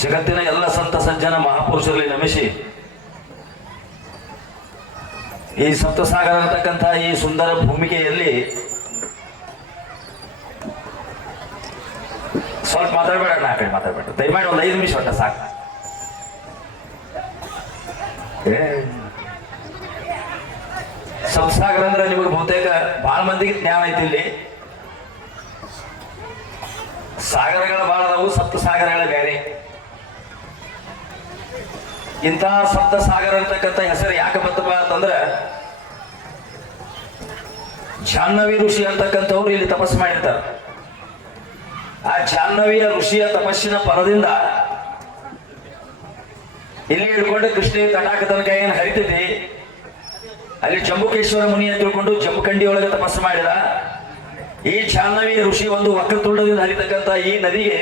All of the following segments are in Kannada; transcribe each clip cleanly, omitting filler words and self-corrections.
ಜಗತ್ತಿನ ಎಲ್ಲ ಸಂತ ಸಜ್ಜನ ಮಹಾಪುರುಷರಲ್ಲಿ ನಮಿಸಿ ಈ ಸಪ್ತಸಾಗರ ಅಂತಕ್ಕಂಥ ಈ ಸುಂದರ ಭೂಮಿಕೆಯಲ್ಲಿ ಸ್ವಲ್ಪ ಮಾತಾಡಬೇಡ, ನಾ ಕಡೆ ಮಾತಾಡಬೇಡ, ದಯಮಾಡಿ ಒಂದು 5 ನಿಮಿಷ ಒಟ್ಟ ಸಾಕು. ಸಪ್ತಸಾಗರ ಅಂದ್ರೆ ನಿಮಗೆ ಬಹುತೇಕ ಬಹಳ ಮಂದಿಗೆ ಜ್ಞಾನ ಐತಿ. ಇಲ್ಲಿ ಸಾಗರಗಳ ಬಹಳ ಅದಾವು, ಸಪ್ತ ಸಾಗರಗಳ ಬೇರೆ. ಇಂಥ ಸಪ್ತ ಸಾಗರ ಅಂತಕ್ಕಂಥ ಹೆಸರು ಯಾಕೆ ಬಂತಪ್ಪ ಅಂತಂದ್ರೆ, ಜಾಹ್ನವಿ ಋಷಿ ಅಂತಕ್ಕಂಥವ್ರು ಇಲ್ಲಿ ತಪಸ್ಸು ಮಾಡಿರ್ತಾರೆ. ಆ ಜಾಹ್ನವಿಯ ಋಷಿಯ ತಪಸ್ಸಿನ ಫಲದಿಂದ ಇಲ್ಲಿ ಹಿಡ್ಕೊಂಡು ಕೃಷ್ಣ ತಟಾಕ ತನಕ ಏನು ಹರಿತೈತಿ, ಅಲ್ಲಿ ಜಂಬುಕೇಶ್ವರ ಮುನಿ ಅಂತ ತಿಳ್ಕೊಂಡು ಜಂಬುಕಂಡಿ ಒಳಗೆ ತಪಸ್ಸು ಮಾಡಿದ. ಈ ಜಾಹ್ನವಿ ಋಷಿ ಒಂದು ವಕ್ರತುಂಡದಿಂದ ಹರಿತಕ್ಕಂಥ ಈ ನದಿಗೆ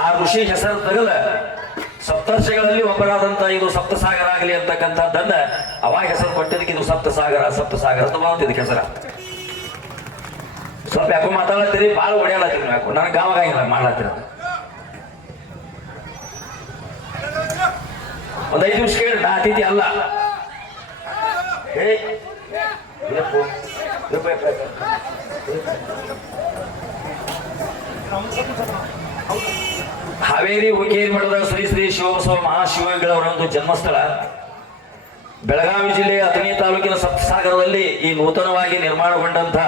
ಆ ಋಷಿ ಹೆಸರು ತಗಲ ಸಪ್ತರ್ಷಿಗಳಲ್ಲಿ ಒಬ್ಬರಾದಂತ ಇದು ಸಪ್ತಸಾಗರ ಆಗಲಿ ಅಂತಕ್ಕಂಥದ್ದನ್ನ ಅವಾಗ ಹೆಸರು ಕೊಟ್ಟಿದ್ದಕ್ಕೆ ಇದು ಸಪ್ತಸಾಗರ ಅಂತ ಬಂತು ಇದಕ್ಕೆ ಹೆಸರ. ಸ್ವಲ್ಪ ಯಾಕೋ ಮಾತಾಡತ್ತೀರಿ, ಭಾಳ ಹೊಡೆಯಲತ್ತೀರಿ, ಯಾಕೋ ನನಗೆ ಗಾವಾಗಿಲ್ಲ ಮಾಡ್ಲತ್ತೀರ. ಒಂದು 5 ನಿಮಿಷ ಕೇಳಿ, ನಾ ಅತಿಥಿ ಅಲ್ಲ. ಹಾವೇರಿ ಹುಕ್ಕೇರಿ ಮಠದ ಶ್ರೀ ಶ್ರೀ ಶಿವಬಸವ ಮಹಾಶಿವಗಳವರ ಒಂದು ಜನ್ಮಸ್ಥಳ. ಬೆಳಗಾವಿ ಜಿಲ್ಲೆಯ ಅಥಣಿ ತಾಲೂಕಿನ ಸಪ್ತಸಾಗರದಲ್ಲಿ ಈ ನೂತನವಾಗಿ ನಿರ್ಮಾಣಗೊಂಡಂತ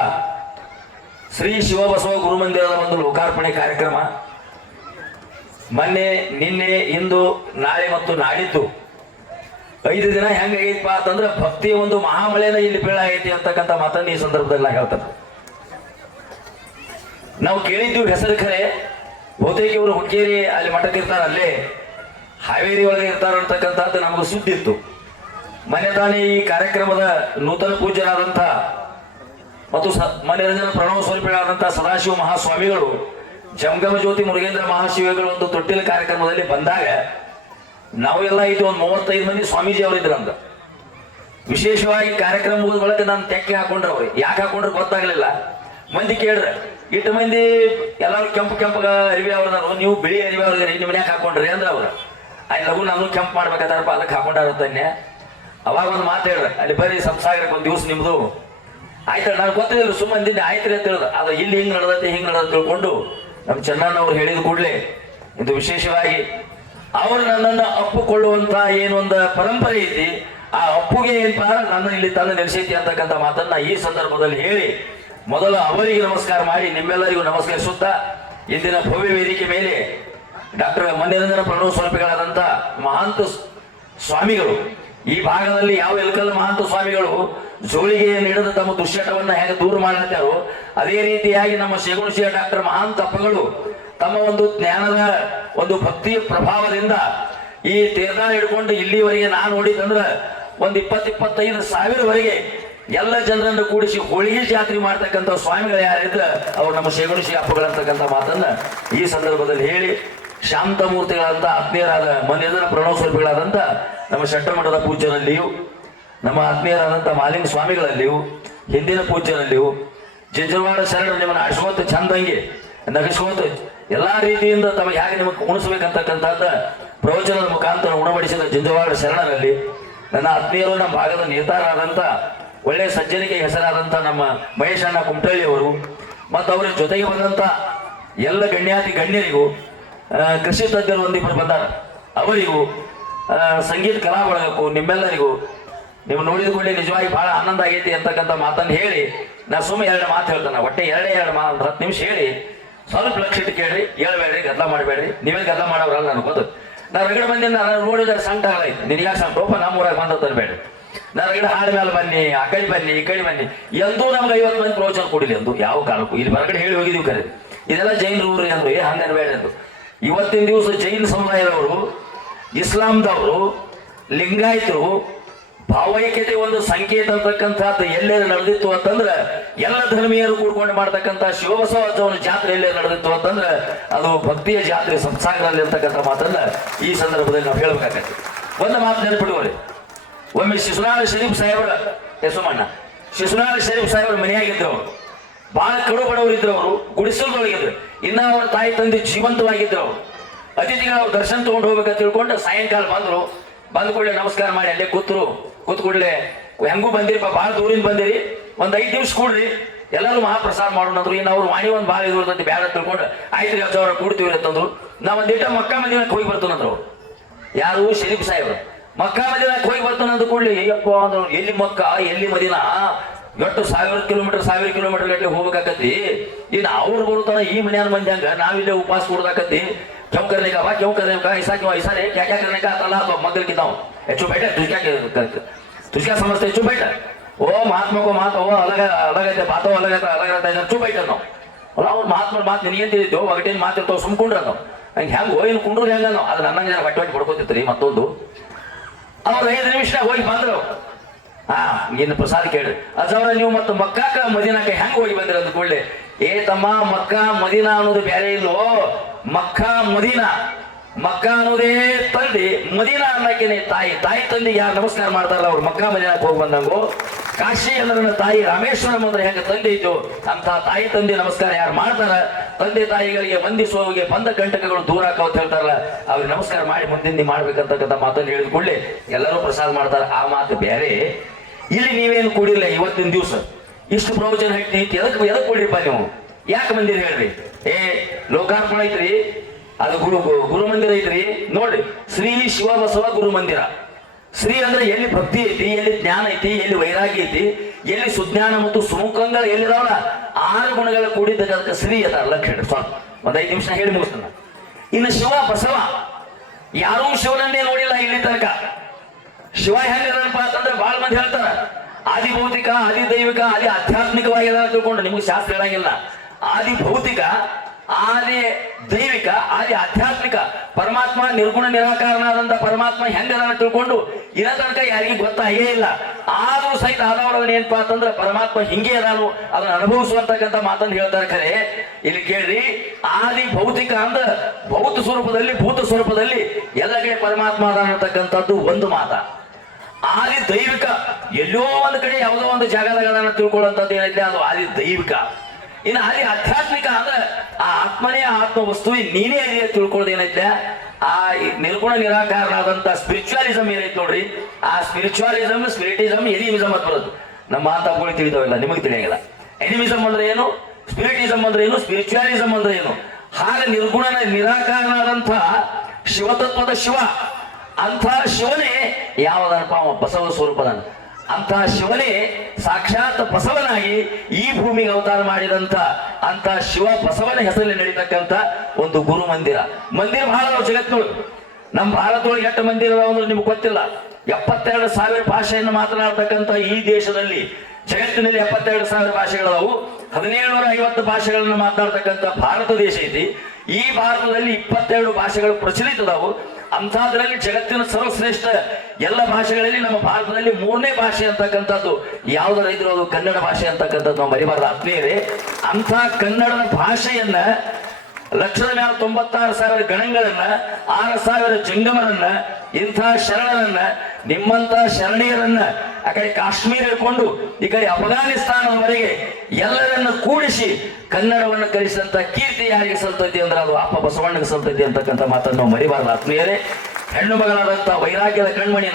ಶ್ರೀ ಶಿವಬಸವ ಗುರುಮಂದಿರದ ಒಂದು ಲೋಕಾರ್ಪಣೆ ಕಾರ್ಯಕ್ರಮ ಮೊನ್ನೆ, ನಿನ್ನೆ, ಇಂದು, ನಾಳೆ ಮತ್ತು ನಾಡಿದ್ದು 5 ದಿನ ಹೆಂಗಾಗೈತಪ್ಪ ಅಂತಂದ್ರೆ ಭಕ್ತಿಯ ಒಂದು ಮಹಾಮಳೆನ ಇಲ್ಲಿ ಬೀಳಾಗೈತಿ ಅಂತಕ್ಕಂಥ ಮಾತನ್ನು ಈ ಸಂದರ್ಭದಲ್ಲಿ ಹೇಳ್ತಾರೆ. ನಾವು ಕೇಳಿದ್ದೀವಿ ಹೆಸರು ಖರೆ, ಬಹುತೇಕ ಇವರು ಹುಕ್ಕೇರಿ ಅಲ್ಲಿ ಮಠಕ್ಕೆ ಇರ್ತಾರ, ಅಲ್ಲೇ ಹಾವೇರಿ ಒಳಗೆ ಇರ್ತಾರ ಅಂತಕ್ಕಂಥದ್ದು ನಮಗೂ ಸುದ್ದಿ ಇತ್ತು. ಮೊನ್ನೆ ತಾನೇ ಈ ಕಾರ್ಯಕ್ರಮದ ನೂತನ ಪೂಜ್ಯರಾದಂಥ ಮತ್ತು ಮನರಂಜನ ಪ್ರಣವ ಸ್ವರೂಪಿಗಳಾದಂಥ ಸದಾಶಿವ ಮಹಾಸ್ವಾಮಿಗಳು ಜಂಗಮ ಜ್ಯೋತಿ ಮುರುಗೇಂದ್ರ ಮಹಾಶಿವಗಳು ಒಂದು ತೊಟ್ಟಿಲ ಕಾರ್ಯಕ್ರಮದಲ್ಲಿ ಬಂದಾಗ ನಾವೆಲ್ಲ ಇದು ಒಂದು 35 ಮಂದಿ ಸ್ವಾಮೀಜಿ ಅವರಿದ್ರು. ನಮ್ದು ವಿಶೇಷವಾಗಿ ಕಾರ್ಯಕ್ರಮ ಮುಗಿದ ಬಳಿಕ ನಾನು ತೆಕ್ಕೆ ಹಾಕೊಂಡ್ರೆ ಅವ್ರಿ ಯಾಕೆ ಹಾಕೊಂಡ್ರೆ ಗೊತ್ತಾಗ್ಲಿಲ್ಲ. ಮಂದಿ ಕೇಳ್ರೆ ಇಟ್ಟು ಮಂದಿ ಎಲ್ಲರೂ ಕೆಂಪಗ ಅರಿವಿ ಅವ್ರದಾರು, ನೀವು ಬಿಳಿ ಅರಿವಿ ಅವ್ರಿಗೆ ನಿಮ್ಮ ಮನ್ಯಾಗ ಹಾಕೊಂಡ್ರಿ ಅಂದ್ರೆ ಅವ್ರು ಅಲ್ಲಿ ಲಗು ನಾನು ಕೆಂಪು ಮಾಡ್ಬೇಕಾದಾರಪ್ಪ ಅದಕ್ಕೆ ಹಾಕೊಂಡಾರತ್ತನ್ಯ. ಅವಾಗ ಒಂದು ಮಾತು ಹೇಳ್ರಿ, ಅಲ್ಲಿ ಬರೀ ಸಂಸಾಗರಕ್ಕೆ ಒಂದು ದಿವಸ ನಿಮ್ದು ಆಯ್ತು, ನಾನು ಗೊತ್ತಿಲ್ಲ ಸುಮ್ಮಂದಿನಿ ಆಯ್ತು ಅಂತ ಹೇಳಿದ್ರು. ಅದು ಇಲ್ಲಿ ಹಿಂಗೆ ನಡೆದತ್ತೆ ಹಿಂಗೆ ನಡೆದ ತಿಳ್ಕೊಂಡು ನಮ್ಮ ಚೆನ್ನಣ್ಣ ಅವ್ರು ಹೇಳಿದ ಕೂಡಲೇ ಇದು ವಿಶೇಷವಾಗಿ ಅವರು ನನ್ನನ್ನು ಅಪ್ಪುಕೊಳ್ಳುವಂತ ಏನೊಂದು ಪರಂಪರೆ ಐತಿ, ಆ ಅಪ್ಪುಗೆ ಏನಪ್ಪ ನನ್ನ ಇಲ್ಲಿ ತಂದು ನೆಲೆಸೈತಿ ಅಂತಕ್ಕಂಥ ಮಾತನ್ನ ಈ ಸಂದರ್ಭದಲ್ಲಿ ಹೇಳಿ ಮೊದಲು ಅವರಿಗೆ ನಮಸ್ಕಾರ ಮಾಡಿ ನಿಮ್ಮೆಲ್ಲರಿಗೂ ನಮಸ್ಕರಿಸುತ್ತಾ, ಇಂದಿನ ಭವ್ಯ ವೇದಿಕೆ ಮೇಲೆ ಡಾಕ್ಟರ್ ಮನರಂಜನ ಪ್ರಣವ ಸ್ವರೂಪಿಗಳಾದಂಥ ಮಹಾಂತ ಸ್ವಾಮಿಗಳು ಈ ಭಾಗದಲ್ಲಿ ಯಾವ ಎಲ್ಕಲ್ ಮಹಾಂತ ಸ್ವಾಮಿಗಳು ಜೋಳಿಗೆಯನ್ನು ಹಿಡಿದು ತಮ್ಮ ದುಶ್ಚಟವನ್ನ ಹೇಗೆ ದೂರ ಮಾಡತ್ತಾರೋ ಅದೇ ರೀತಿಯಾಗಿ ನಮ್ಮ ಶೇಗುಣಶಿಯ ಡಾಕ್ಟರ್ ಮಹಾಂತ ಅಪ್ಪಗಳು ತಮ್ಮ ಒಂದು ಜ್ಞಾನದ ಒಂದು ಭಕ್ತಿಯ ಪ್ರಭಾವದಿಂದ ಈ ತೀರ್ಥ ಹಿಡ್ಕೊಂಡು ಇಲ್ಲಿವರೆಗೆ ನಾನು ನೋಡಿದಂದ್ರೆ ಒಂದು 20-25 ಸಾವಿರವರೆಗೆ ಎಲ್ಲ ಜನರನ್ನು ಕೂಡಿಸಿ ಹೋಳಿಗೆ ಜಾತ್ರೆ ಮಾಡ್ತಕ್ಕಂಥ ಸ್ವಾಮಿಗಳು ಯಾರಿದ್ರ ಅವ್ರು ನಮ್ಮ ಶೇಗುಣಶಿ ಅಪ್ಪಗಳಂತಕ್ಕಂಥ ಮಾತನ್ನ ಈ ಸಂದರ್ಭದಲ್ಲಿ ಹೇಳಿ, ಶಾಂತ ಮೂರ್ತಿಗಳಂತ ಆತ್ಮೀಯರಾದ ಮನೆಯದರ ಪ್ರಣವ ಸ್ವರೂಪಿಗಳಾದಂಥ ನಮ್ಮ ಶಟ್ಟಮಠದ ಪೂಜ್ಯರಲ್ಲಿಯೂ, ನಮ್ಮ ಆತ್ಮೀಯರಾದಂಥ ಮಾಲಿಂಗ ಸ್ವಾಮಿಗಳಲ್ಲಿಯೂ, ಹಿಂದಿನ ಪೂಜ್ಯರಲ್ಲಿಯೂ, ಜಂಜರವಾಡ ಶರಣರು ನಿಮ್ಮನ್ನು ಆಡಿಸ್ಕೋತ ಚಂದಂಗೆ ನಗಿಸ್ಕೋತ ಎಲ್ಲಾ ರೀತಿಯಿಂದ ತಮಗೆ ಹೇಗೆ ನಿಮಗೆ ಉಣಿಸ್ಬೇಕಂತಕ್ಕಂಥದ್ದ ಪ್ರವಚನದ ಮುಖಾಂತರ ಉಣಬಡಿಸಿದ ಜಂಜರವಾಡ ಶರಣರಲ್ಲಿ, ನನ್ನ ಆತ್ಮೀಯರು ನಮ್ಮ ಭಾಗದ ನೇತಾರರಾದಂಥ ಒಳ್ಳೆಯ ಸಜ್ಜನಿಗೆ ಹೆಸರಾದಂಥ ನಮ್ಮ ಮಹೇಶಣ್ಣ ಕುಮಟಳ್ಳಿ ಅವರು ಮತ್ತು ಅವರ ಜೊತೆಗೆ ಬಂದಂಥ ಎಲ್ಲ ಗಣ್ಯಾತಿ ಗಣ್ಯರಿಗೂ, ಕೃಷಿ ತಜ್ಞರು ಒಂದಿಬ್ಬರು ಬಂದಾರ ಅವರಿಗೂ, ಸಂಗೀತ ಕಲಾ ಬಳಗಕ್ಕೂ ನಿಮ್ಮೆಲ್ಲರಿಗೂ ನೀವು ನೋಡಿದುಕೊಂಡೆ ನಿಜವಾಗಿ ಬಹಳ ಆನಂದ ಆಗೈತಿ ಅಂತಕ್ಕಂಥ ಮಾತನ್ನು ಹೇಳಿ ನಾ ಸುಮ್ಮನೆ 2 ಮಾತು ಹೇಳ್ತಾನೆ. ಒಟ್ಟೆ 10 ನಿಮಿಷ ಹೇಳಿ ಸ್ವಲ್ಪ ಲಕ್ಷ ಇಟ್ಟು ಕೇಳ್ರಿ, ಹೇಳ್ಬೇಡ್ರಿ, ಗದ್ದಲ ಮಾಡಬೇಡ್ರಿ. ನೀವೇ ಗದ್ದಲ ಮಾಡೋರಲ್ಲ ನನಗೆ ಗೊತ್ತು. ನಾ ರಗಡ ಮಂದಿ ನಾನು ನೋಡಿದ್ರೆ ಸಂಕಟ ಆಗಲೈತೆ, ನಿನಗ್ಯಾಕೆ ಸಂಕಟ ನಾ ಊರಾಗ ಬಂದ ತರಬೇಡ್ರಿ. ನಾ ರಗಡ ಹಾಡ ಮೇಲೆ ಬನ್ನಿ, ಆ ಕಡೆ ಬನ್ನಿ, ಈ ಕಡೆ ಬನ್ನಿ, ಎಂದೂ ನಮ್ಗೆ 50 ಮಂದಿ ಪ್ರವಚನ ಕೊಡಿಲ್ಲ ಎಂದು ಯಾವ ಕಾಲಕ್ಕೂ. ಇಲ್ಲಿ ಹೊರಗಡೆ ಹೇಳಿ ಹೋಗಿದ್ದೀವಿ ಕರೆ, ಇದೆಲ್ಲ ಜೈನರು ಊರಿ ಅಂದ್ರು ಹಂಗೆ ಬೇಡ ಎಂದು. ಇವತ್ತಿನ ದಿವಸ ಜೈನ ಸಮುದಾಯದವರು, ಇಸ್ಲಾಂದವರು, ಲಿಂಗಾಯತರು ಭಾವೈಕ್ಯತೆ ಒಂದು ಸಂಕೇತ ಅಂತಕ್ಕಂಥದ್ದು ಎಲ್ಲೆಲ್ಲಿ ನಡೆದಿತ್ತು ಅಂತಂದ್ರೆ ಎಲ್ಲ ಧರ್ಮೀಯರು ಕೂಡ್ಕೊಂಡು ಮಾಡ್ತಕ್ಕಂಥ ಶಿವಬಸವಜ್ಜವನ ಜಾತ್ರೆ ಎಲ್ಲೆಲ್ಲಿ ನಡೆದಿತ್ತು ಅಂತಂದ್ರೆ ಅದು ಭಕ್ತಿಯ ಜಾತ್ರೆ ಸತ್ಸಾಗರಲ್ಲಿ ಅಂತಕ್ಕಂಥ ಮಾತನ್ನ ಈ ಸಂದರ್ಭದಲ್ಲಿ ನಾವು ಹೇಳ್ಬೇಕಾಗತ್ತೆ. ಒಂದು ಮಾತು ನೆನಪಿಡುವಲ್ಲಿ, ಒಮ್ಮೆ ಶಿಶುನಾಳ ಶರೀಫ್ ಸಾಹೇಬರ ಹೆಸಮಣ್ಣ ಶಿಶುನಾಳ ಶರೀಫ್ ಸಾಹೇಬರ ಮನೆಯಾಗಿದ್ದವರು ಬಹಳ ಕಡು ಬಡವರಿದ್ರು ಅವರು, ಗುಡಿಸಲ್ದೊಳಗಿದ್ರು. ಇನ್ನ ಅವ್ರ ತಾಯಿ ತಂದೆ ಜೀವಂತವಾಗಿದ್ರು. ಅವರು ಅತಿಥಿಗಳು ಅವ್ರು ದರ್ಶನ ತಗೊಂಡು ಹೋಗ್ಬೇಕಂತ ತಿಳ್ಕೊಂಡು ಸಾಯಂಕಾಲ ಬಂದ್ರು. ಬಂದ ಕೂಡಲೇ ನಮಸ್ಕಾರ ಮಾಡಿ ಅಲ್ಲೇ ಕೂತ್ ಕೂಡಲೇ ಹೆಂಗೂ ಬಂದಿರಿ ಭಾಳ ದೂರಿಂದ ಬಂದಿರಿ, ಒಂದ್ 5 ದಿವ್ಸ ಕೂಡ್ರಿ, ಎಲ್ಲರೂ ಮಹಾಪ್ರಸಾದ ಮಾಡೋಣ ಅಂದ್ರು. ಇನ್ನು ಅವ್ರು ವಾಣಿ ಒಂದು ಭಾಳ ಇರ್ತೈತಿ ಬ್ಯಾಡ ತಿಳ್ಕೊಂಡು ಆಯ್ತು ಅವ್ರ ಕೂಡ್ತೀವಿ ಅಂತಂದ್ರು. ನಾವ್ ಒಂದಿಟ್ಟ ಮಕ್ಕಾ ಮದಿನಕ್ಕೆ ಹೋಗಿ ಬರ್ತಾನಂದ್ರು. ಯಾರು ಶರೀಫ್ ಸಾಹೇಬ್ರು ಮಕ್ಕಾ ಮದಿನಕ್ಕೆ ಹೋಗಿ ಬರ್ತಾನ ಅಂದ ಕೂಡಲೇ ಅಯ್ಯಪ್ಪ ಅಂದ್ರು. ಎಲ್ಲಿ ಮಕ್ಕ ಎಲ್ಲಿ ಮದಿನ, ಎಷ್ಟು 1000 ಕಿಲೋಮೀಟರ್ ಗಟ್ಟಲೆ ಹೋಗ್ಬೇಕಾಕತಿ. ಇನ್ನು ಅವ್ರು ಬರುತ್ತಾನ ಈ ಮನ್ಯಾನ ಮಂದಿ ಹಂಗ ನಾವಿಲ್ಲೇ ಉಪವಾಸ ಕೊಡದಾಕತಿ. क्यों करने का ऐसा क्यों ऐसा रे, क्या क्या करने का अल्लाह तो मगल की दाऊं चुप बैठा, तुझ क्या समझते चुप बैठा. ओ महात्मा को मात वो अलग है, बातों अलग रहता है, चुप बैठा ನಾವು. ಅಲ್ಲ ಅವ್ರು ಮಹಾತ್ಮರ ಮಾತು ನಿನಗೇನು ತಿಳಿತೋ, ಒಗಟೇನು ಮಾತಿರ್ತಾವ ಸುಮ್ಕೊಂಡ್ರ ನಾವು ಹಂಗೆ ಹೆಂಗೆ ಹೋಗಿ ಕುಂಡ್ರು ಹೆಂಗ ನಾವು ಅದು ನನ್ನಂಗೆ ಜನ ಬಟ್ಟೆ ಬಡ್ಕೋತಿರ್ತೀರಿ. ಮತ್ತೊಂದು ಅವ್ರು 5 ನಿಮಿಷನಾಗ ಹೋಗಿ ಬಂದ್ರು. ಇನ್ನು ಪ್ರಸಾದ ಕೇಳಿ ಅಜವ್ರ ನೀವು ಮತ್ತು ಮಕ್ಕಾಕ ಮದೀನಾಕ ಹೆಂಗ್ ಹೋಗಿ ಬಂದ್ರಿ ಅಂದ ಕೂಡಲೇ ಏ ತಮ್ಮ ಮಕ್ಕಾ ಮದೀನಾ ಅನ್ನೋದು ಬೇರೆ ಇಲ್ಲೋ, ಮಕ್ಕಾ ಅನ್ನೋದೇ ತಂದೆ, ಮದೀನಾ ಅನ್ನಕ್ಕೇನೆ ತಾಯಿ ತಂದೆಗೆ ಯಾರು ನಮಸ್ಕಾರ ಮಾಡ್ತಾರಲ್ಲ ಅವ್ರು ಮಕ್ಕಾ ಮದೀನಾಕ್ ಹೋಗಿ ಬಂದಂಗು. ಕಾಶಿ ಎಲ್ಲರನ್ನ ತಾಯಿ ರಾಮೇಶ್ವರಂ ಅಂದ್ರೆ ಹೆಂಗ ತಂದೆ ಇದ್ದು ಅಂತ ತಾಯಿ ತಂದೆ ನಮಸ್ಕಾರ ಯಾರು ಮಾಡ್ತಾರ, ತಂದೆ ತಾಯಿಗಳಿಗೆ ವಂದಿಸುವವರಿಗೆ ಬಂದ ಕಂಟಕಗಳು ದೂರ ಹಾಕೋ ಹೇಳ್ತಾರಲ್ಲ ಅವ್ರಿಗೆ ನಮಸ್ಕಾರ ಮಾಡಿ ಮುಂದಿನ ಮಾಡ್ಬೇಕಂತಕ್ಕಂಥ ಮಾತನ್ನು ಹೇಳಿದ ಕೂಡಲೇ ಎಲ್ಲರೂ ಪ್ರಸಾದ ಮಾಡ್ತಾರ. ಆ ಮಾತು ಬೇರೆ. ಇಲ್ಲಿ ನೀವೇನು ಕೂಡಿಲ್ಲ ಇವತ್ತಿನ ದಿವಸ ಇಷ್ಟು ಪ್ರವಚನ ಹೇಳ್ತೀನಿ ಎದಕ್ ಕೂಡಿರಪ್ಪ ನೀವು, ಯಾಕೆ ಬಂದಿರಿ ಹೇಳ್ರಿ. ಲೋಕಾರ್ಪಣೆ ಐತ್ರಿ, ಅದು ಗುರು ಮಂದಿರ ಐತ್ರಿ. ನೋಡ್ರಿ, ಶ್ರೀ ಶಿವ ಬಸವ ಗುರು ಮಂದಿರ. ಶ್ರೀ ಅಂದ್ರೆ ಎಲ್ಲಿ ಭಕ್ತಿ ಐತಿ, ಎಲ್ಲಿ ಜ್ಞಾನ ಐತಿ, ಎಲ್ಲಿ ವೈರಾಗ್ಯ ಐತಿ, ಎಲ್ಲಿ ಸುಜ್ಞಾನ ಮತ್ತು ಸುಮುಖಗಳು ಎಲ್ಲಿದಾವಲ್ಲ 6 ಗುಣಗಳ ಕೂಡಿದ್ದಕ್ಕೆ ಶ್ರೀ ಅದ ಲಕ್ಷ ಹೇಳಿ. ಸ್ವಲ್ಪ ಒಂದ್ 5 ನಿಮಿಷ ಹೇಳಿ ಮುಗಿಸ್ತಾನ. ಇನ್ನು ಶಿವ ಬಸವ ಯಾರೂ ಶಿವನನ್ನೇ ನೋಡಿಲ್ಲ ಇಲ್ಲಿ ತನಕ. ಶಿವ ಹೆಂಗಪ್ಪ ಅಂತಂದ್ರೆ ಬಹಳ ಮಂದಿ ಹೇಳ್ತಾರ ಆದಿ ಭೌತಿಕ, ಆದಿ ದೈವಿಕ, ಆದಿ ಆಧ್ಯಾತ್ಮಿಕವಾಗಿ ತಿಳ್ಕೊಂಡು ನಿಮ್ಗೆ ಶಾಸ್ತ್ರ ಹೇಳಂಗಿಲ್ಲ. ಆದಿ ಭೌತಿಕ, ಆದಿ ದೈವಿಕ, ಆದಿ ಆಧ್ಯಾತ್ಮಿಕ ಪರಮಾತ್ಮ ನಿರ್ಗುಣ ನಿರಾಕಾರನಾದಂತ ಪರಮಾತ್ಮ ಹೆಂಗದ ತಿಳ್ಕೊಂಡು ಇನ್ನ ತನಕ ಯಾರಿಗೂ ಗೊತ್ತಾಗೇ ಇಲ್ಲ. ಆದ್ರೂ ಸಹಿತ ಆದವರದನ್ನ ಏನಪ್ಪಾ ಅಂತಂದ್ರೆ ಪರಮಾತ್ಮ ಹಿಂಗೆ ಅದಾನು ಅದನ್ನ ಅನುಭವಿಸುವಂತಕ್ಕಂಥ ಮಾತನ್ನು ಹೇಳ್ತಾರೆ. ಖರೆ ಇಲ್ಲಿ ಕೇಳ್ರಿ, ಆದಿ ಭೌತಿಕ ಅಂದ್ರ ಭೌತ ಸ್ವರೂಪದಲ್ಲಿ ಭೂತ ಸ್ವರೂಪದಲ್ಲಿ ಎಲ್ಲ ಕಡೆ ಪರಮಾತ್ಮ ಅದಾನತಕ್ಕಂಥದ್ದು ಒಂದು ಮಾತ. ಆದಿ ದೈವಿಕ ಎಲ್ಲೋ ಒಂದು ಕಡೆ ಯಾವುದೋ ಒಂದು ಜಾಗದಾಗ ತಿಳ್ಕೊಳ್ಳುವಂಥದ್ದು ಏನೈತೆ ಅದು ಆದಿ ದೈವಿಕ. ಇನ್ನು ಆದಿ ಆಧ್ಯಾತ್ಮಿಕ ಅಂದ್ರೆ ಆ ಆತ್ಮನೇ ಆತ್ಮ ವಸ್ತುವಿ ನೀನೇ ಅದೇ ತಿಳ್ಕೊಳ್ಳೋದು ಏನೈತೆ ಆ ನಿರ್ಗುಣ ನಿರಾಕಾರನಾದಂತ ಸ್ಪಿರಿಚುವಲಿಸಮ್ ಏನೈತೆ ನೋಡ್ರಿ. ಆ ಸ್ಪಿರಿಟಿಸಮ್ ಎನಿಮಿಸಮ್ ಅಂತ ಬರೋದು. ನಮ್ಮ ಮಾತಾಡ್ಕೊಳ್ಳಿ ತಿಳಿದವಿಲ್ಲ, ನಿಮಗೆ ತಿಳಿಯಂಗಿಲ್ಲ. ಎನಿಮಿಸಮ್ ಅಂದ್ರೆ ಏನು, ಸ್ಪಿರಿಟಿಸಮ್ ಅಂದ್ರೆ ಏನು, ಸ್ಪಿರಿಚುವಲಿಸಮ್ ಅಂದ್ರೆ ಏನು. ಹಾಗೆ ನಿರ್ಗುಣ ನಿರಾಕಾರನಾದಂಥ ಶಿವತತ್ವದ ಶಿವ ಅಂಥ ಶಿವನೇ ಯಾವದನಪ್ಪ ಅವ ಬಸವ ಸ್ವರೂಪದನ. ಅಂತ ಶಿವನೇ ಸಾಕ್ಷಾತ್ ಬಸವನಾಗಿ ಈ ಭೂಮಿಗೆ ಅವತಾರ ಮಾಡಿದಂತ ಅಂತ ಶಿವ ಬಸವನ ಹೆಸರಲ್ಲಿ ನಡೀತಕ್ಕಂಥ ಒಂದು ಗುರು ಮಂದಿರ. ಬಹಳ ಜಗತ್ತಿನೊಳಗೆ ನಮ್ಮ ಭಾರತದೊಳಗೆ ಎಷ್ಟು ಮಂದಿರ ಅಂದ್ರೆ ನಿಮ್ಗೆ ಗೊತ್ತಿಲ್ಲ. 72,000 ಭಾಷೆಯನ್ನು ಮಾತನಾಡ್ತಕ್ಕಂಥ ಈ ದೇಶದಲ್ಲಿ ಜಗತ್ತಿನಲ್ಲಿ 72,000 ಭಾಷೆಗಳವು. 1750 ಭಾಷೆಗಳನ್ನು ಮಾತನಾಡ್ತಕ್ಕಂಥ ಭಾರತ ದೇಶ ಐತಿ. ಈ ಭಾರತದಲ್ಲಿ 22 ಭಾಷೆಗಳು ಪ್ರಚಲಿತದವು. ಅಂಥದ್ರಲ್ಲಿ ಜಗತ್ತಿನ ಸರ್ವಶ್ರೇಷ್ಠ ಎಲ್ಲ ಭಾಷೆಗಳಲ್ಲಿ ನಮ್ಮ ಭಾರತದಲ್ಲಿ 3ನೇ ಭಾಷೆ ಅಂತಕ್ಕಂಥದ್ದು ಯಾವ್ದಾರ ಇದ್ರು ಅದು ಕನ್ನಡ ಭಾಷೆ ಅಂತಕ್ಕಂಥದ್ದು ನಾವು ಮರಿಬಾರ್ದು ಆತ್ಮೀಯರೇ. ಅಂಥ ಕನ್ನಡದ ಭಾಷೆಯನ್ನ 1,96,000 ಗಣಗಳನ್ನ 6,000 ಜಂಗಮರನ್ನ ಇಂಥ ಶರಣರನ್ನ ನಿಮ್ಮಂತ ಶರಣೀಯರನ್ನ ಆ ಕಡೆ ಕಾಶ್ಮೀರ ಹಿಡ್ಕೊಂಡು ಈ ಕಡೆ ಅಫ್ಘಾನಿಸ್ತಾನದವರೆಗೆ ಎಲ್ಲರನ್ನ ಕೂಡಿಸಿ ಕನ್ನಡವನ್ನು ಕಲಿಸಿದಂತ ಕೀರ್ತಿ ಯಾರಿಗೆ ಸಲ್ತೈತಿ ಅಂದ್ರೆ ಅದು ಅಪ್ಪ ಬಸವಣ್ಣಗೆ ಸಲ್ತೈತಿ ಅಂತಕ್ಕಂಥ ಮಾತನ್ನು ನಾವು ಮರಿಬಾರ್ದು ಆತ್ಮೀಯರೇ. ಹೆಣ್ಣು ಮಗಳಾದಂಥ ವೈರಾಗ್ಯದ ಕಣ್ಮಣಿ,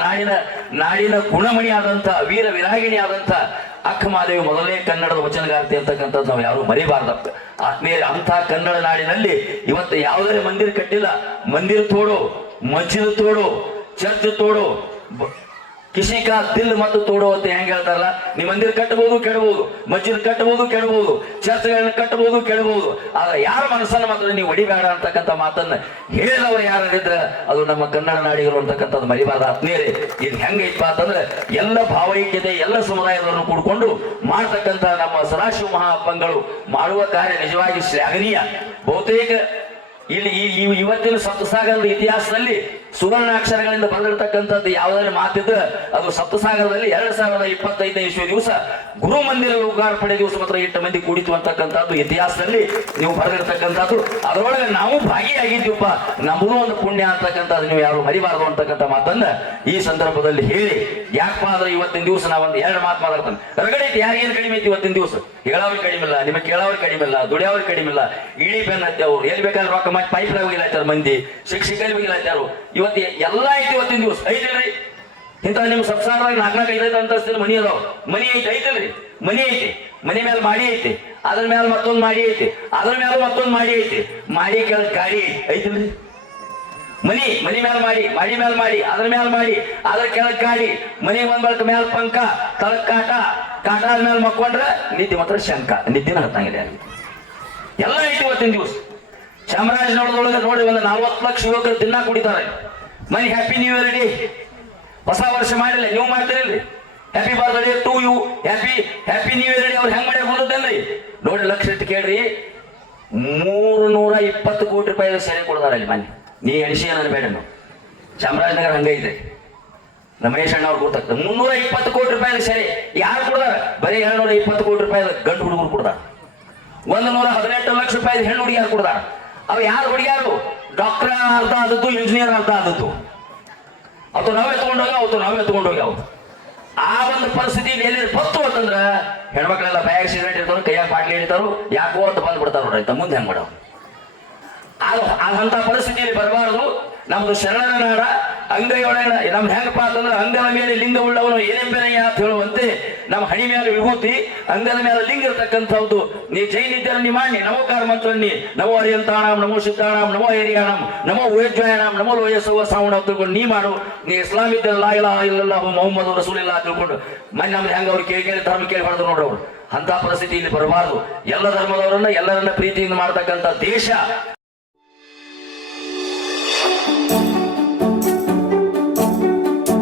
ನಾಡಿನ ಗುಣಮಣಿ ಆದಂಥ ವೀರ ವಿರಾಗಿಣಿ ಆದಂಥ ಅಕ್ಕ ಮಾದೇವಿ ಮೊದಲನೇ ಕನ್ನಡದ ವಚನಗಾರ್ತಿ ಅಂತಕ್ಕಂಥದ್ದು ನಾವು ಯಾರು ಮರಿಬಾರ್ದು ಆತ್ಮೀಯರೇ. ಅಂಥ ಕನ್ನಡ ನಾಡಿನಲ್ಲಿ ಇವತ್ತು ಯಾವುದೇ ಮಂದಿರ ಕಟ್ಟಿಲ್ಲ. ಮಂದಿರ ತೋಡು, ಮಸ್ಜಿದ್ ತೋಡು, ಚರ್ಚ್ ತೋಡು, ಕಿಶಿಕ ದಿಲ್ ಮತ್ತು ತೋಡು ಅಂತ ಹೆಂಗ್ ಹೇಳ್ತಾರಲ್ಲ. ನೀವು ಮಂದಿರ ಕಟ್ಟಬಹುದು ಕೆಡಬಹುದು, ಮಸ್ಜಿದ್ ಕಟ್ಟಬಹುದು ಕೆಡಬಹುದು, ಚರ್ಚ್ಗಳನ್ನ ಕಟ್ಟಬಹುದು ಕೆಡಬಹುದು, ಆದ್ರೆ ಯಾರ ಮನಸ್ಸನ್ನ ಮಾತ್ರ ನೀವು ಹೊಡಿಬೇಡ ಅಂತಕ್ಕಂಥ ಮಾತನ್ನ ಹೇಳಿದವರು ಯಾರಿದ್ರೆ ಅದು ನಮ್ಮ ಕನ್ನಡ ನಾಡಿಗರು ಅಂತಕ್ಕಂಥದ್ದು ಮರಿಬಾರ್ದು ಆತ್ಮೀಯರೇ. ಇದು ಹೆಂಗೈತಪ್ಪ ಅಂತಂದ್ರೆ ಎಲ್ಲ ಭಾವೈಕ್ಯತೆ ಎಲ್ಲ ಸಮುದಾಯದವರನ್ನು ಕೂಡ್ಕೊಂಡು ಮಾಡ್ತಕ್ಕಂಥ ನಮ್ಮ ಸದಾಶಿವ ಮಹಾಪ್ಪಂಗಳು ಮಾಡುವ ಕಾರ್ಯ ನಿಜವಾಗಿ ಶ್ಲಾಘನೀಯ. ಬಹುತೇಕ ಇಲ್ಲಿ ಇವತ್ತಿನ ಸಪ್ತಸಾಗರದ ಇತಿಹಾಸದಲ್ಲಿ ಸುವರ್ಣಾಕ್ಷರಗಳಿಂದ ಬರೆದಿರ್ತಕ್ಕಂಥದ್ದು ಯಾವುದಾದ್ರು ಮಾತಿದ್ದು ಅದು ಸಪ್ತಸಾಗರದಲ್ಲಿ 2025ನೇ ಇಸ್ವಿ ದಿವಸ ಗುರು ಮಂದಿರ ಲೋಕಾರ್ಪಣೆ ದಿವಸ ಮಾತ್ರ 8 ಮಂದಿ ಕೂಡಿತು ಅಂತಕ್ಕಂಥದ್ದು ಇತಿಹಾಸದಲ್ಲಿ ನೀವು ಬರೆದಿರ್ತಕ್ಕಂಥದ್ದು. ಅದರೊಳಗೆ ನಾವು ಭಾಗಿಯಾಗಿದ್ದೀವಪ್ಪ, ನಮ್ಮದು ಒಂದು ಪುಣ್ಯ ಅಂತಕ್ಕಂಥದ್ದು ನೀವು ಯಾರು ಮರಿಬಾರದು ಅಂತಕ್ಕಂಥ ಮಾತನ್ನ ಈ ಸಂದರ್ಭದಲ್ಲಿ ಹೇಳಿ, ಯಾಕಪ್ಪ ಅಂದ್ರೆ ಇವತ್ತಿನ ದಿವಸ ನಾವೊಂದು 2 ಮಾತು ಮಾತಾಡ್ತಾನೆ. ರಗಡೆ ಐತಿ, ಯಾರಿಗೇನು ಕಡಿಮೆ ಐತಿ ಇವತ್ತಿನ ದಿವಸ? ಹೇಳೋರು ಕಡಿಮೆ ಇಲ್ಲ, ನಿಮಗೆ ಕೇಳೋರು ಕಡಿಮೆ ಇಲ್ಲ, ದುಡಿಯೋರು ಕಡಿಮೆ ಇಲ್ಲ. ಇಡೀ ಬೆನ್ನ ಹತ್ತಿ ಅವ್ರು ಎಲ್ಲಿ ಬೇಕಾದ್ರೆ ರೊಕ್ಕ ಮಾಡಿ ಪೈಪ್ ಹೋಗಿಲ್ಲಾಚಾರ ಮಂದಿ, ಶಿಕ್ಷಕರಿಗೆ ಹೋಗಿಲ್ಲಾಚಾರು. ಇವತ್ತು ಎಲ್ಲ ಐತಿ ಇವತ್ತಿನ ದಿವಸ ಐತಿಲ್ರಿ. ಇಂಥ ನಿಮ್ಮ ಸಂಸಾರದಾಗ 4-5 ಅಂತಸ್ತಿನ ಮನಿ ಅದಾವ, ಮನಿ ಐತಿ ಐತಿಲ್ರಿ, ಮನಿ ಐತಿ, ಮನಿ ಮೇಲೆ ಮಾಡಿ ಐತಿ, ಅದ್ರ ಮೇಲೆ ಮತ್ತೊಂದು ಮಾಡಿ ಐತಿ, ಅದ್ರ ಮೇಲೆ ಮತ್ತೊಂದು ಮಾಡಿ ಐತಿ, ಮಾಡಿ ಕೆಳ ಗಾಡಿ ಐತಿ ಐತಿಲ್ರಿ. ಮನಿ ಮೇಲೆ ಮಾಡಿ ಮೇಲೆ ಮಾಡಿ ಅದ್ರ ಮೇಲೆ ಮಾಡಿ ಅದ್ರ ಕೆಳಗ್ ಗಾಡಿ, ಮನಿ ಒಂದ್ ಬಳಕ ಮೇಲೆ ಪಂಕ, ತಳಕ್ ಕಾಟ ಆದ್ಮೇಲೆ ಮಕ್ಕೊಂಡ್ರೆ ನಿದ್ದೆ ಮಾತ್ರ ಶಂಕ, ನಿದ್ದಿನ ಹತ್ತಂಗಿದೆ. ಎಲ್ಲ ಐತಿ ಇವತ್ತಿನ ದಿವಸ. ಚಾಮರಾಜನಗರದೊಳಗೆ ನೋಡಿ ಒಂದು 40 ಲಕ್ಷ ಯುವಕರು ದಿನ ಕುಡಿತಾರೆ. Many happy new year day, ಹೊಸ ವರ್ಷ ಮಾಡಿಲ್ಲ, ನೀವು ಮಾಡ್ತೀರಿಲ್ರಿ? Happy birthday to you, happy new year day ಅವ್ರು ಹೆಂಗ್ ಮಾಡಿ ಹೋದಲ್ರಿ? ನೋಡಿ ಲಕ್ಷ ಇಟ್ಟು ಕೇಳ್ರಿ, 320 ಕೋಟಿ ರೂಪಾಯಿ ಸೆರೆ ಕೊಡ್ತಾರ ಅಲ್ಲಿ. ಮನೆ ನೀ ಎಣಿಸಿ ನನ್ನ ಬೇಡ, ನಾವು ಚಾಮರಾಜನಗರ ಹಂಗೈತೆ. ನಮ್ಮ ಮಹೇಶ್ ಅಣ್ಣ ಅವ್ರು ಗೊತ್ತಾಗ್ತದೆ. 320 ಕೋಟಿ ರೂಪಾಯಿ ಸೆರೆ ಯಾರು ಕೊಡ್ತಾರ? ಬರೀ 220 ಕೋಟಿ ರೂಪಾಯಿ ಗಂಡು ಹುಡುಗರು ಕೊಡ್ತಾರ. 118 ಲಕ್ಷ ರೂಪಾಯಿ ಹೆಣ್ಣು ಹುಡುಗಿಯಾರು ಕೊಡ್ತಾರ. ಅವು ಯಾರು ಹುಡುಗಿಯಾರು? ಡಾಕ್ಟರ್ ಅರ್ಧ ಆದದ್ದು, ಇಂಜಿನಿಯರ್ ಅರ್ಧ ಆದದ್ದು. ಅವತ್ತು ನಾವೇ ತಗೊಂಡೋಗ್ಯಾವ. ಆ ಒಂದು ಪರಿಸ್ಥಿತಿಯಲ್ಲಿ ಎಲ್ಲಿ ಬತ್ತು ಅಂತಂದ್ರ ಹೆಣ್ಮಕ್ಳೆಲ್ಲ ಬ್ಯಾಗ್ ಸಿಗರೇಟ್ ಇರ್ತಾರು, ಕೈಯಾಗ ಬಾಟ್ಲಿ ಹಿಡಿತಾರು, ಯಾಕೋ ಅಂತ ಬಂದ್ಬಿಡ್ತಾರ. ನೋಡ್ರಿ ಮುಂದೆ ಹೆಂಗ್ ಮಾಡೋ ಅಂತ ಪರಿಸ್ಥಿತಿಯಲ್ಲಿ ಬರಬಾರದು. ನಮ್ದು ಶರಣರ ನಾಡ, ಅಂಗೈಯೊಳಗ ನಮ್ದು ಹೆಂಗಪ್ಪ ಅಂತಂದ್ರೆ ಅಂಗದ ಮೇಲೆ ಲಿಂಗ ಉಳ್ಳವನು ಏನೆಂಬೆನಯ್ಯ ಅಂತ ಹೇಳುವಂತೆ ನಮ್ಮ ಹಣಿ ಮೇಲೆ ವಿಭೂತಿ, ಅಂಗದ ಮೇಲೆ ಲಿಂಗ ಇರತಕ್ಕಂಥದ್ದು. ನೀ ಜೈನಿದ್ದರೆ ನೀ ಮಾಡಿ ನಮೋಕಾರ ಮಂತ್ರ ನೀ ನಮೋ ಹರಿಯಂತಾಣಂ, ನಮೋ ಸಿದ್ಧಾಣಂ, ನಮೋ ಹರಿಯಾಣಂ, ನಮೋ ವಯಜ್ವಾಯಣಂ, ನಮೋ ವಯಸ್ಸವ ಸಾವಣ ತಿಳ್ಕೊಂಡು ನೀ ಮಾಡು. ನೀ ಇಸ್ಲಾಂ ಇದ್ದರೆ ಲಾ ಇಲಾಹ ಇಲ್ಲಲ್ಲಾಹು ಮುಹಮ್ಮದ್ ರಸೂಲಿಲ್ಲಾ ತಿಳ್ಕೊಂಡು ಮನೆ ನಮ್ದು ಹೆಂಗ ಅವ್ರು ಕೇಳಿ ಧರ್ಮ ಕೇಳಿ ಹೊಡೆದು ನೋಡ್ರಿ. ಅವ್ರು ಅಂತ ಪರಿಸ್ಥಿತಿಯಲ್ಲಿ ಬರಬಾರದು. ಎಲ್ಲ ಧರ್ಮದವರನ್ನ ಎಲ್ಲರನ್ನ ಪ್ರೀತಿಯಿಂದ ಮಾಡತಕ್ಕಂಥ ದೇಶ